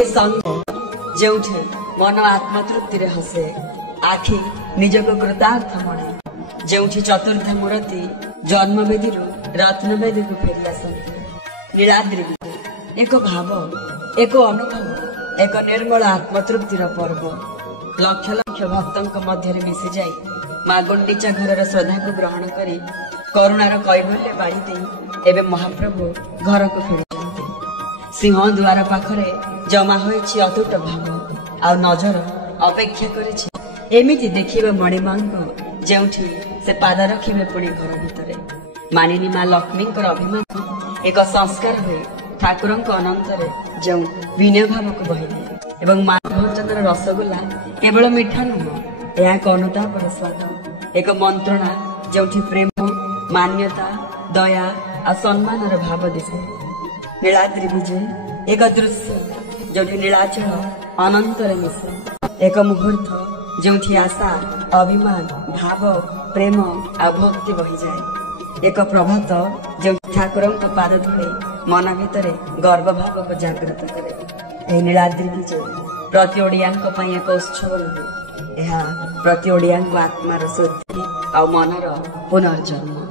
जो मन आत्मतृप्ति हसे आखि निजक कृतार्थ मणे जो चतुर्थ मूर्ति जन्मवेदी रत्नवेदी को फेरी आसती नीलाद्रि एक भाव एक अनुभव एक निर्मल आत्मतृप्तिर पर्व लक्ष लक्ष भक्तों मध्य मिशि जाई माँ गुंडीचा घर श्रद्धा को ग्रहण कर करुणार कैबल्य बाड़ी दे एवं महाप्रभु घर को फेरी सिंह द्वार पाखरे जमा होइछि अतुट भाव आ नजर अपेक्षा करिछि एमिति देखिबे मणिमा जेउठी से पाद रखिबे पुणी घर भितरे मानिनी माँ लक्ष्मी अभिमान एक संस्कार हुए ठाकुर अनंतरे जो विनय भाव को बहिले एवं माँ भोजन रसगोल्ला केवल मिठा नुह यह एक अनुतापर स्वाद एक मंत्रणा जो प्रेम मान्यता दया आ सम्मान भाव दिशे नीलाद्रि विजय एक दृश्य जो नीलाचल अनंतर मिशे एक मुहूर्त जो आशा अभिमान भाव प्रेम आ भक्ति बही जाए एक प्रभात जो ठाकुर पाद धूले मन भितर गर्व भाव को जागृत करे नीलाद्रि विजय प्रति ओडिया एक उत्सव नुहे यह प्रति ओडिया आत्मार शुद्धि आ मनर पुनर्जन्म।